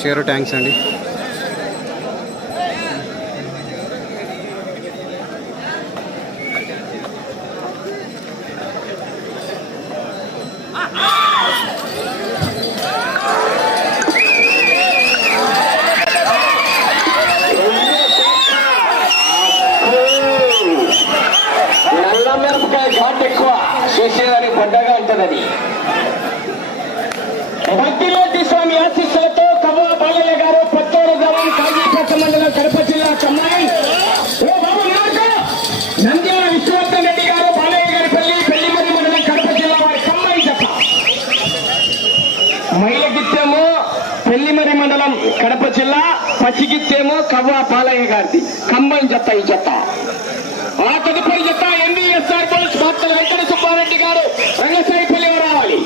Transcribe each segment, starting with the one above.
Share tanks అండి. నల్ల మిరపకాయ ఘాట్ ఎక్కువ, చూసేదానికి పొడ్డగా ఉంటుందని భక్తిలోటి స్వామి ఆశీస్సులతో కవ్వ బాలయ్య గారు పత్తూరు గ్రామం కాజీపేట మండలం కడప జిల్లా కమ్మాయి నంద్యాల విశ్వవర్ధన్ రెడ్డి గారు బాలయ్య గారి పెళ్లిమరి మండలం కడప జిల్లా వారి కమ్మాయి జత. మైలగిత్తేమో పెళ్లిమరి మండలం కడప జిల్లా, పసిగిత్తేమో కవ్వ బాలయ్య గారిది కమ్మాయి జత. ఈ జత ఆ తదుపరి జత ఎన్వీఎస్ఆర్ పోలీస్ భక్తులు వెంకట సుబ్బారెడ్డి గారు రంగసాయిపల్లి రావాలి.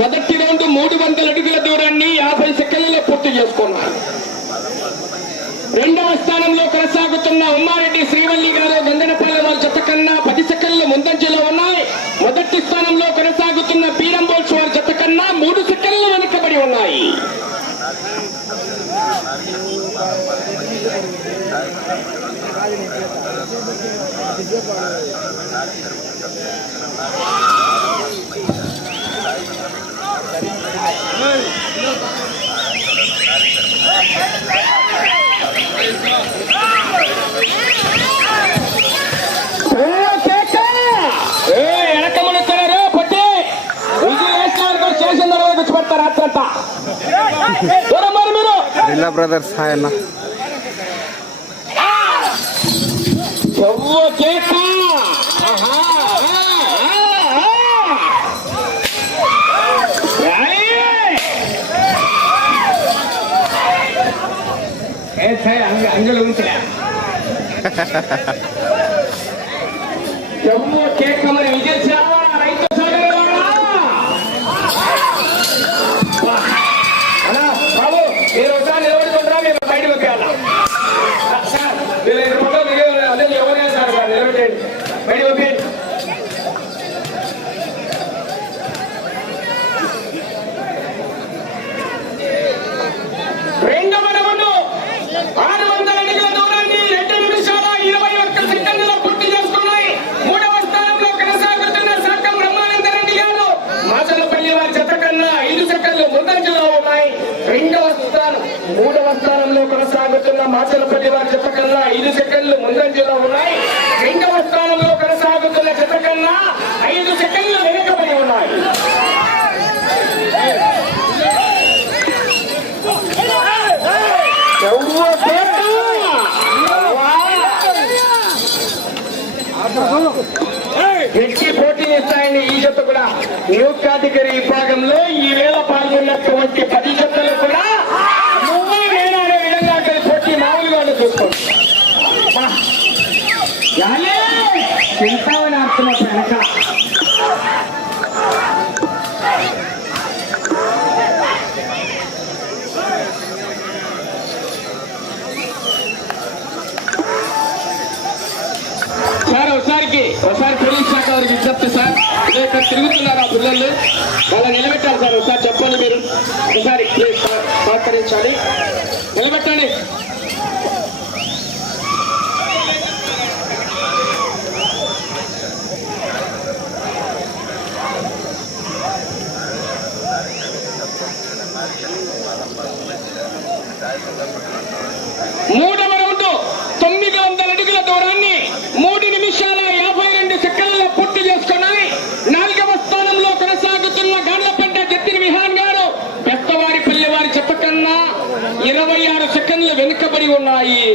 మొదటి రౌండ్ 300 అడుగుల దూరాన్ని 50 సెకండ్లలో పూర్తి చేసుకున్నారు. రెండవ స్థానంలో కొనసాగుతున్న ఉమ్మారెడ్డి శ్రీవల్లి గారు గంగనపల్లి వాళ్ళ జత కన్నా 10 సెకండ్లు ముందంజలో ఉన్నాయి. మొదటి స్థానంలో కొనసాగుతున్న పీరంబోల్స్ వారి జత కన్నా 3 సెకండ్లు వెనుకబడి ఉన్నాయి. వెనకమనుకున్నారు పట్టి స్టేషన్ దగ్గర వచ్చి పెడతారు. రాత్రంతా జిల్లా బ్రదర్స్ హాయ్ అన్న. అంగలు ఉంటాయా జమ్మూ కేక్ మరి విజయ్ రైతు బాబు మీరు ఒకసారి నిలబడుకుంటారా? మేము బయటకు వచ్చేయాలా? అదే ఎవరైనా సార్ నిలబెట్టండి, బయటకు వచ్చేయండి. రెండవ రౌండ్ 600 అడుగుల దూరాన్ని 2 నిమిషాల 21 సెకండ్లలో పూర్తి చేసుకున్నాయి. మూడవ స్థానంలో కొనసాగుతున్న శాఖం బ్రహ్మానందరెడ్డి గారు మాచలపల్లి వారి జత కన్నా 5 సెకండ్లు ముందంజలో ఉన్నాయి. మూడవ స్థానంలో కొనసాగుతున్న మాచలపల్లి వారి జత కన్నా 5 సెకండ్లు ముందంజలో ఉన్నాయి. రెండవ స్థానంలో కొనసాగుతున్న జత కన్నా 5 సెకండ్లు వెనుకబడి ఉన్నాయి. గట్టి పోటీనిస్తాయండి ఈ జత కూడా. న్యూ కేటగిరీ విభాగంలో ఈ వేళ పాల్గొన్నటువంటి 10 జతలు కూడా నువ్వు నేను అనే విధంగా పోటీ మామూలుగా చూసుకోండి. ಯಾಲೇ ಚಿಂತಾವನ ಅರ್ಥ వెనక సార్ ఒకసారి పోలీస్ శాఖ వారికి విజ్ఞప్తి సార్. ఇదే ఇక్కడ తిరుగుతున్నారు ఆ పిల్లలు, వాళ్ళని నిలబెట్టాలి సార్. ఒకసారి చెప్పండి మీరు, ఒకసారి ప్లీజ్ సార్ సహకరించాలి, నిలబెట్టండి. మూడవ రౌండ్ 900 అడుగుల దూరాన్ని 3 నిమిషాల 52 సెకండ్లలో పూర్తి చేసుకున్నాయి. 4వ స్థానంలో కొనసాగుతున్న గాండ్లపేట జత్తిని విహాన్ గారు పెద్దవారి పల్లెవారి చెత్త కన్నా 26 సెకండ్లు వెనుకబడి ఉన్నాయి.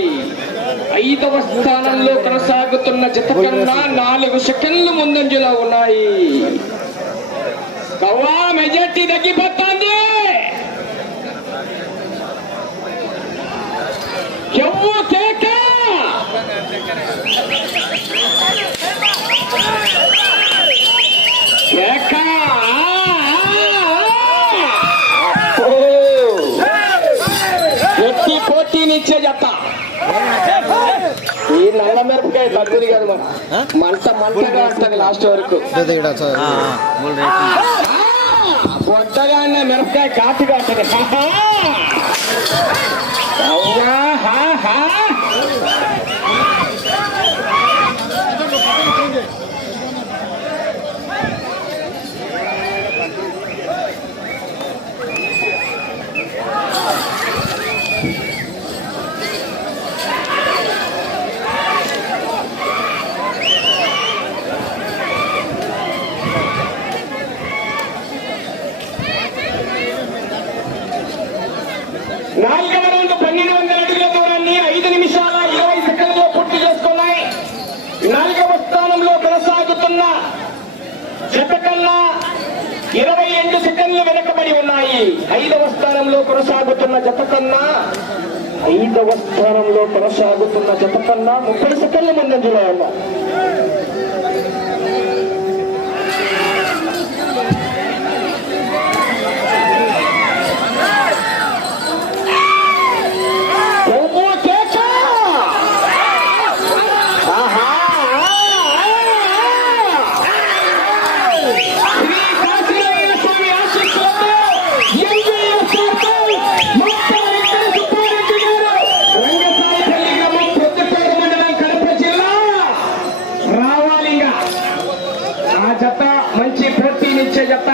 5వ స్థానంలో కొనసాగుతున్న జత కన్నా 4 సెకండ్లు ముందంజలో ఉన్నాయి. కవ్వా మెజార్టీ తగ్గిపోతుంది. ఎవ్వు కేక కేక ఎట్టి పోటీనిచ్చే జత. ఈ నల్ల మిరపకాయ తగ్గుది కాదు, మన మంటగా వస్తుంది లాస్ట్ వరకు. పొట్టగా అన్న మిరపకాయ ఘాటుగా ఉంటుంది. నాలుగవ రౌండ్ 1200 అడుగుల దూరాన్ని 5 నిమిషాల 20 సెకండ్లలో పూర్తి చేసుకున్నాయి. 4వ స్థానంలో కొనసాగుతున్న జత కన్నా 22 సెకండ్లు వెనకబడి ఉన్నాయి. 5వ స్థానంలో కొనసాగుతున్న జత కన్నా 30 సెకండ్ల ముందంజలో ఉన్నారు. మంచి పోటీనిచ్చే జత.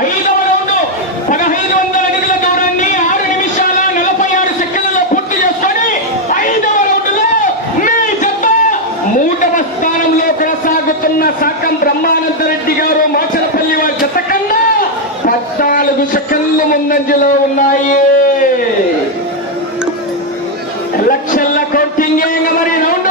ఐదవ రౌండ్ 1500 అడుగుల దూరాన్ని 6 నిమిషాల 46 సెకండ్లలో పూర్తి చేసుకొని 5వ రౌండ్ లో మీ జత 3వ స్థానంలో కొనసాగుతున్న సాకం బ్రహ్మానందరెడ్డి గారు మాచలపల్లి వారి జత కన్నా 14 సెకండ్లు ముందంజలో ఉన్నాయి. లక్షల కౌంటింగ్ మరి రౌండ్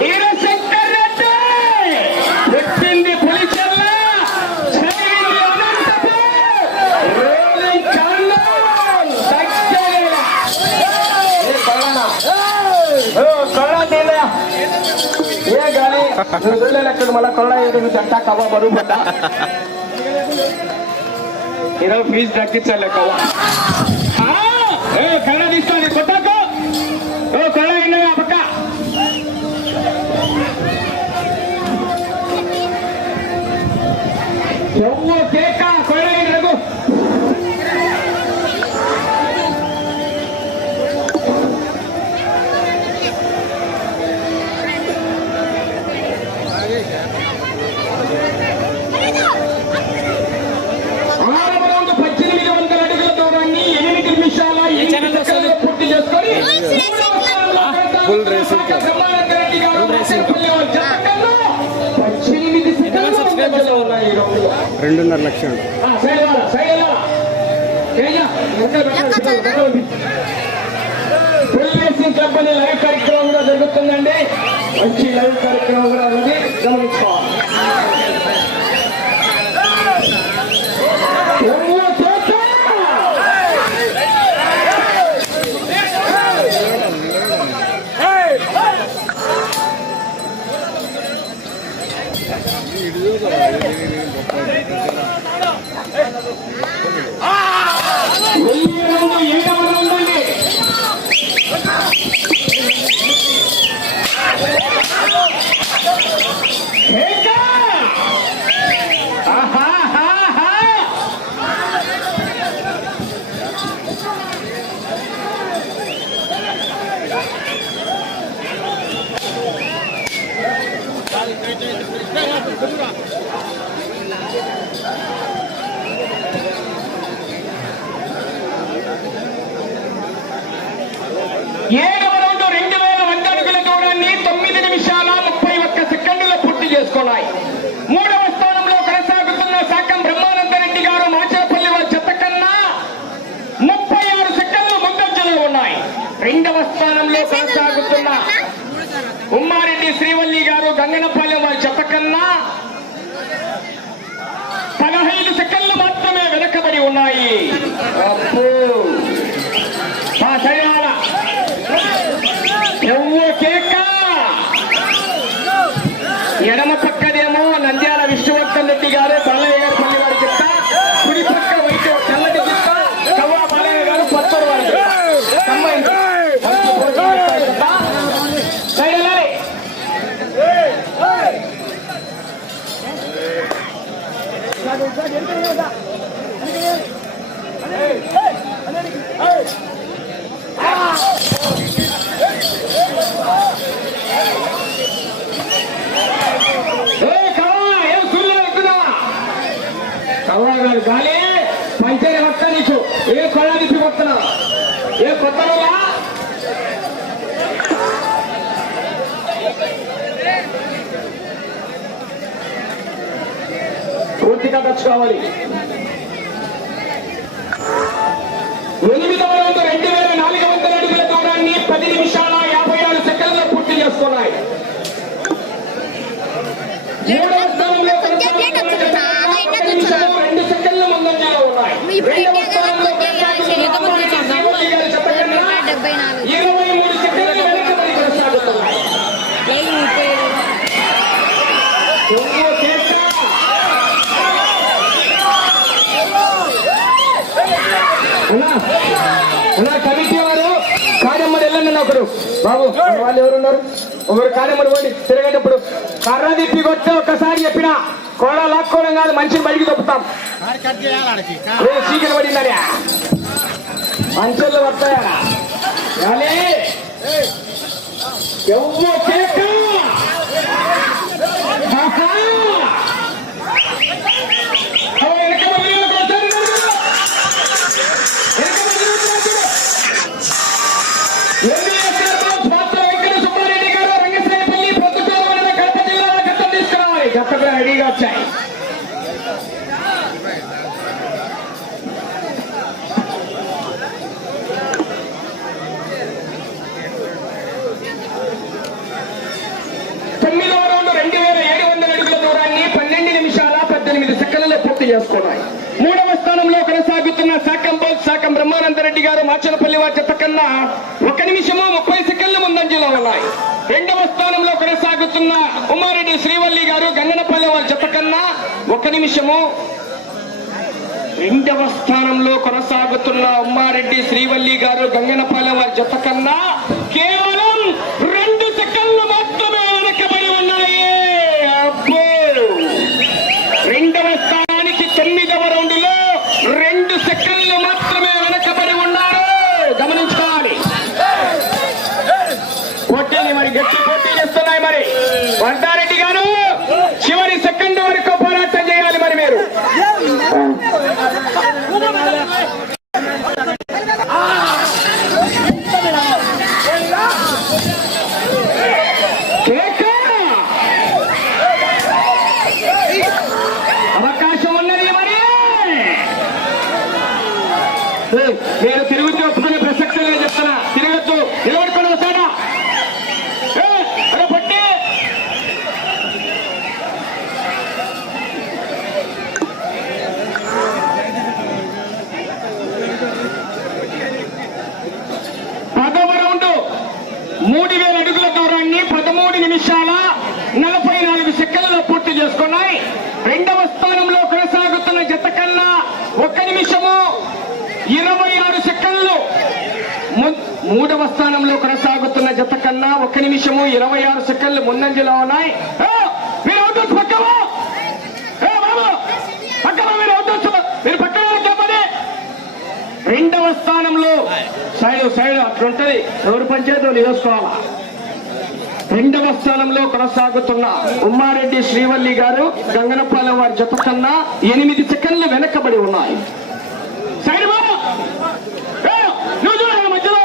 వీరశంకర్ రెడ్డి పెట్టింది పులిచెల్ల, చేరింది ఏ గాలి లెక్కలు మళ్ళా కొల్ల ఎదుగు జంట కవ్వ బరువు పడ్డ ఈరోజు ఫీజు తగ్గించాలి కవ్వ. కళ్ళ తీసుకోండి కొట్టకు, కొల్ల అయినా పక్క ఎవ్వ కేక కొల్ల రఘు. ఆరవ రౌండ్ 18 ఫుల్ రేసింగ్ క్లబ్. 2.5 లక్షలు. ఫుల్ రేసింగ్ క్లబ్ అనే లైవ్ కార్యక్రమం కూడా జరుగుతుందండి. మంచి లైవ్ కార్యక్రమం కూడా ఉంది, గమనించుకోవాలి. ఏడవ రౌండ్ 2000 అడుగుల దూరాన్ని 9 నిమిషాల 31 సెకండ్లలో పూర్తి చేసుకున్నాయి. మూడవ స్థానంలో కొనసాగుతున్న శాఖం బ్రహ్మానందరెడ్డి గారు మాచలపల్లి వారి జత కన్నా 36 సెకండ్లు ముందంజలో ఉన్నాయి. రెండవ స్థానంలో కొనసాగుతున్న ఉమ్మారెడ్డి శ్రీవల్లి గారు గంగనపాలెం వారి జత కన్నా 15 సెకండ్లు మాత్రమే వెనకబడి ఉన్నాయి. ఎడమ పక్కనేమో నంద్యాల విష్ణువర్ధన్ రెడ్డి గారు బాలయ్య గారు పల్లి వారి చెత్త, కుడి పక్క వైద్య చల్లటి చెత్త కవ్వా బాలయ్య గారు పచ్చరు వారి గాలి పంచని వస్తా నీకు ఏ కొలా నుంచి వస్తున్నా ఏ కొత్త పూర్తిగా తెచ్చుకోవాలి. 8వ రౌండ్ 2400 అడుగుల దూరాన్ని 10 నిమిషాల 56 సెకండ్లలో పూర్తి చేసుకున్నాయి. మూడవ స్థానంలో 2 సెకండ్ల ముందంజలో ఉన్నాయి. 23 సెకండ్లు వెనకబడి కొనసాగుతున్నాయి. కమిటీ వారు కార్యమ్మడి వెళ్ళండి. ఒకరు బాబు వాళ్ళు ఎవరున్నారు, ఒకరు కార్యమ్మడి పోండి. తిరిగేటప్పుడు కర్ర తిప్పి కొట్టి ఒక్కసారి చెప్పినా కోడ లాక్కోవడం కాదు, మనిషిని బయటికి తప్పుతాం. చీకటి పడిందని మంచులు పడతాయా రెడీగా వచ్చాయి. తొమ్మిదవ రౌండ్ 2700 అడుగుల దూరాన్ని 12 నిమిషాల 18 సెకండ్లలో పూర్తి చేసుకున్నాయి. మూడవ స్థానంలో కొనసాగుతున్న శాఖం బ్రహ్మానందరెడ్డి గారు మాచలపల్లి వారి జత కన్నా 1 నిమిషము 30 సెకండ్ల ముందంజలో ఉన్నాయి. రెండవ స్థానంలో కొనసాగుతున్న ఉమ్మారెడ్డి శ్రీవల్లి గారు గంగనపల్లి వారి జత కన్నా 1 నిమిషము. రెండవ స్థానంలో కొనసాగుతున్న ఉమ్మారెడ్డి శ్రీవల్లి గారు గంగనపల్లి వారి జత కన్నా కేవలం 2 సెకండ్లు మాత్రమే వెనకబడి ఉన్నాయి. అబ్బో! రెండవ స్థానానికి 9వ రౌండ్ లో 2 సెకండ్లు మాత్రమే వెనకబడి ఉన్నారు. గమనించుకోవాలి. పోటీని మరి గట్టి పోటీ చేస్తున్నాయి. మరి వర్ధారెడ్డి గారు చివరి సెకండ్ వరకు పోరాటం చేయాలి. మరి మీరు మీరు తిరుగుతూ ఒప్పుకునే ప్రసక్తి లేదని చెప్తున్నా. తిరగద్దు, నిలబడుకుని వస్తాడా పట్టి పదవ రౌండ్ 3000 అడుగుల దూరాన్ని 13 నిమిషాల 44 సెకండ్లలో పూర్తి చేసుకున్నాయి. రెండవ స్థానంలో కొనసాగుతున్న జత కన్నా 1 నిమిషము 26 సెకండ్లు. మూడవ స్థానంలో కొనసాగుతున్న జత కన్నా 1 నిమిషము 26 సెకండ్లు ముందంజలో ఉన్నాయి. మీరు అవుతుంది పక్కవా పక్కవా మీరు అవుతుంది మీరు పక్కన చెప్పండి. రెండవ స్థానంలో సైడ్ అట్లుంటది, ఎవరు పంచాయతీలు వేసుకోవాలా. రెండవ స్థానంలో కొనసాగుతున్న ఉమ్మారెడ్డి శ్రీవల్లి గారు గంగనపాలెం వారి జత కన్నా 8 సెకండ్లు వెనకబడి ఉన్నాయి. సైడ్ నువ్వు చూడాలి మధ్యలో.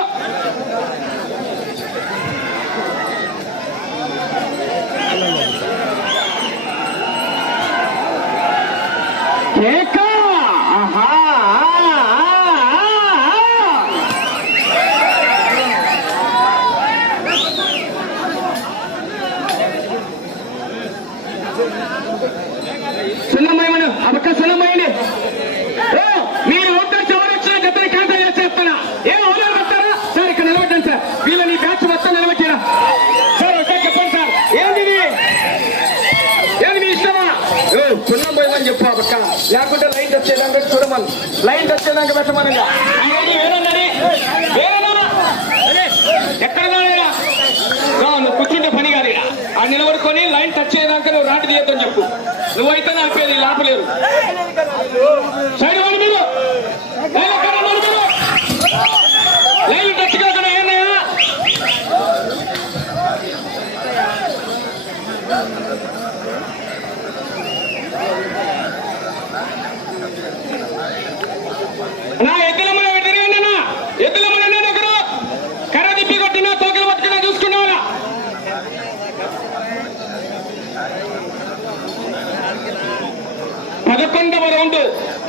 సున్నమయమను అబక్క సున్నమయ్యండి. మీరు ఓటర్ చివరి వచ్చిన జతని క్యాన్సల్ చేసేస్తానా? ఏం ఓనర్ వస్తారా సార్? ఇక్కడ నిలబడ్డాను సార్, వీళ్ళని బ్యాచ్ మొత్తం నిలబెట్టినా సార్. ఒకసారి చెప్పండి సార్, ఏంది మీ ఇష్టమా? సున్నం పోయిందని చెప్పు అబక్క, లేకుంటే లైన్ వచ్చేదాకా చూడమని, లైన్ వచ్చేదాకా పెట్టమనగా. ఎక్కడ నువ్వు కూర్చుంటే పని కాదు. ఆ నిలబడుకొని లైన్ టచ్ అయ్యేదాకా నువ్వు రాటు తీయొద్దని చెప్పు. నువ్వైతే నడిపేది లాపలేరు. సైడ్ వాళ్ళు మీరు లైన్ టచ్ కాకుండా ఏమయ్యా నా ఎద్దులమ్మన తిరిగినా, ఎద్దులమ్మన దగ్గర కర్ర తిప్పి కొట్టినా తోకలు పట్టుకున్నా చూసుకున్నావా? 11వ రౌండ్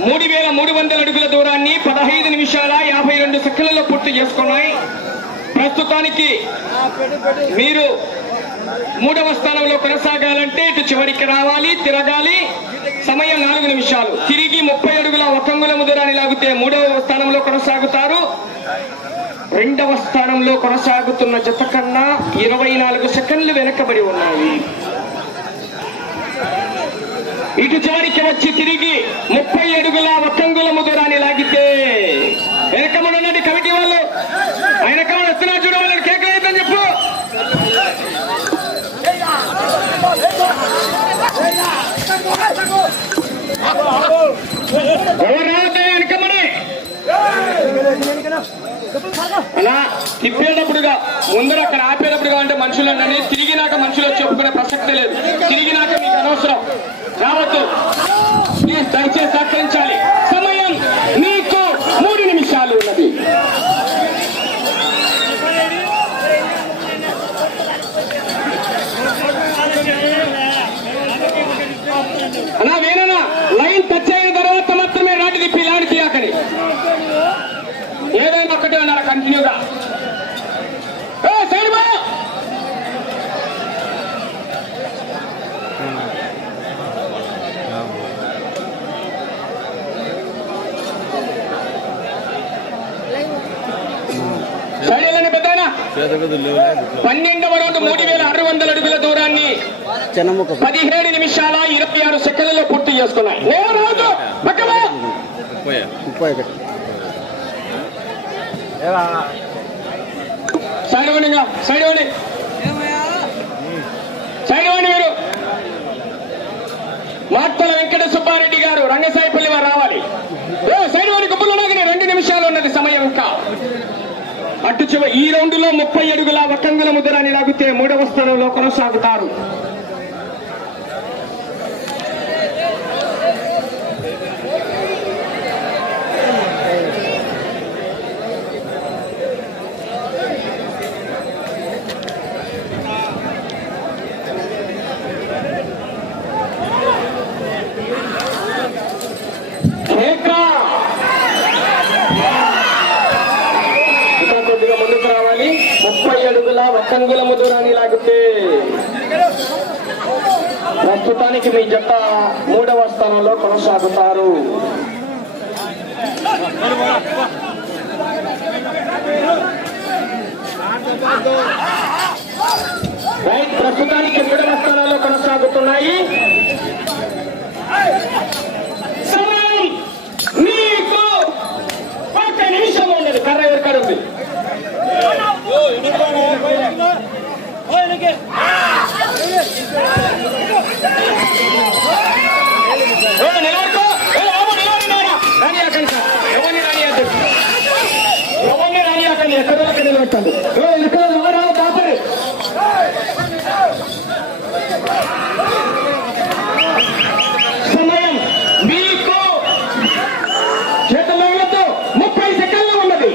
3300 అడుగుల దూరాన్ని 15 నిమిషాల 52 సెకండ్లలో పూర్తి చేసుకున్నాయి. ప్రస్తుతానికి మీరు 3వ స్థానంలో కొనసాగాలంటే ఇటు చివరికి రావాలి, తిరగాలి. సమయం 4 నిమిషాలు. తిరిగి 30 అడుగుల 1 అంగుళం దూరాన్ని లాగితే 3వ స్థానంలో కొనసాగుతారు. 2వ స్థానంలో కొనసాగుతున్న జత కన్నా 24 సెకండ్లు వెనకబడి ఉన్నాయి. ఇటు చివరికి వచ్చి తిరిగి 30 అడుగుల 1 అంగుళం దూరాన్ని లాగితే వెనకమన్నది కమిటీ వాళ్ళు. వెనకమని వస్తున్నా చూడ వాళ్ళని కేకలేదని చెప్పు. ఎవరు రావద్దా వెనకమని అలా తిప్పేటప్పుడుగా ముందర అక్కడ ఆపేటప్పుడుగా అంటే మనుషులు అన్నది తిరిగినాక మనుషులు చెప్పుకునే ప్రసక్తే లేదు. తిరిగినాక మీకు అనవసరం రావద్దు. ప్లీజ్ దయచేసి సహకరించాలి. సమయం మీకు 3 నిమిషాలు ఉన్నది. అలా వేరేనా లైన్ టచ్ అయిన తర్వాత మాత్రమే రాటి తిప్పి లాడి తీయాకని ఏదైనా ఒక్కటే అన్నారా కంటిన్యూగా. సైడ్ బా సైడ్ వెళ్ళండి పెద్దనా. 12వ రౌండ్ 3600 అడుగుల దూరాన్ని 17 నిమిషాల 26 సెకండ్లలో పూర్తి చేసుకున్నాయి. సైడ్ ఇవ్వండి మీరు. మార్తల వెంకట సుబ్బారెడ్డి గారు రంగసాయిపల్లి వారు రావాలి. సైడ్ వాడి గుబ్బులు 2 నిమిషాలు ఉన్నది సమయం. ఇంకా అటు చివరి ఈ రౌండ్ లో 30 అడుగుల 1 అంగుళం దూరాన్ని లాగితే 3వ స్థానంలో కొనసాగుతారు. ఒక్క అంగుళము దూరాన్ని లాగితే ప్రస్తుతానికి మీ జత 3వ స్థానంలో కొనసాగుతారు. రైట్, ప్రస్తుతానికి 3వ స్థానంలో కొనసాగుతున్నాయి. సమయం మీకు 1 నిమిషం ఉన్నది. కర్ర ఎక్కడ ఉంది? సమయం మీకు చేతుల్లో 30 సెకండ్లు ఉన్నది.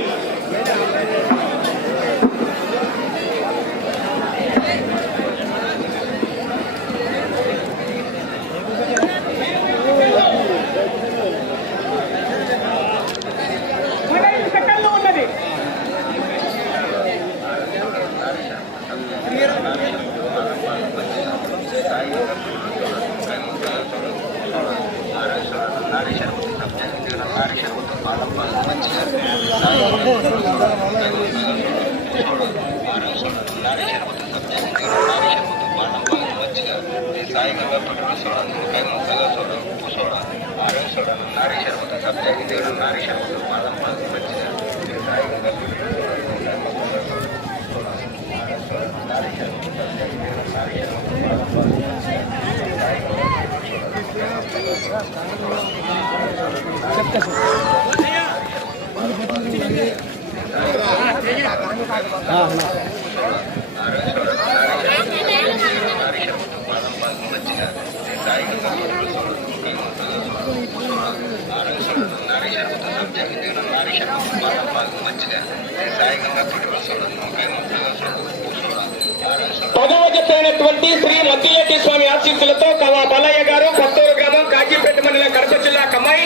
పదవ జత అయినటువంటి శ్రీ మద్దిలేటి స్వామి ఆశీస్సులతో కవా బాలయ్య గారు కొత్తూరు గ్రామం కాజీపేట మండలం కడప జిల్లా కమ్మాయి,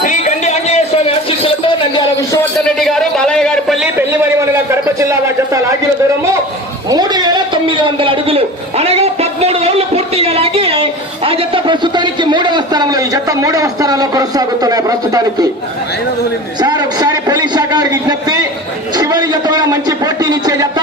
శ్రీ గండి ఆంజనేయ స్వామి ఆశీస్సులతో నంద్యాల విశ్వవర్ధన్ రెడ్డి గారు బాలయ్య గారిపల్లి పెళ్లిమరి మండలం కడప జిల్లా జత లాగిన దూరము 3900 అడుగులు అనగా 13 రౌండ్లు పూర్తిగా లాగి ఆ జత ప్రస్తుతానికి 3వ స్థానంలో, ఈ జత 3వ స్థానంలో కొనసాగుతున్నాయి ప్రస్తుతానికి. సార్ ఒకసారి పోలీస్ శాఖ వారికి విజ్ఞప్తి, చివరి జత మంచి పోటీనిచ్చే జత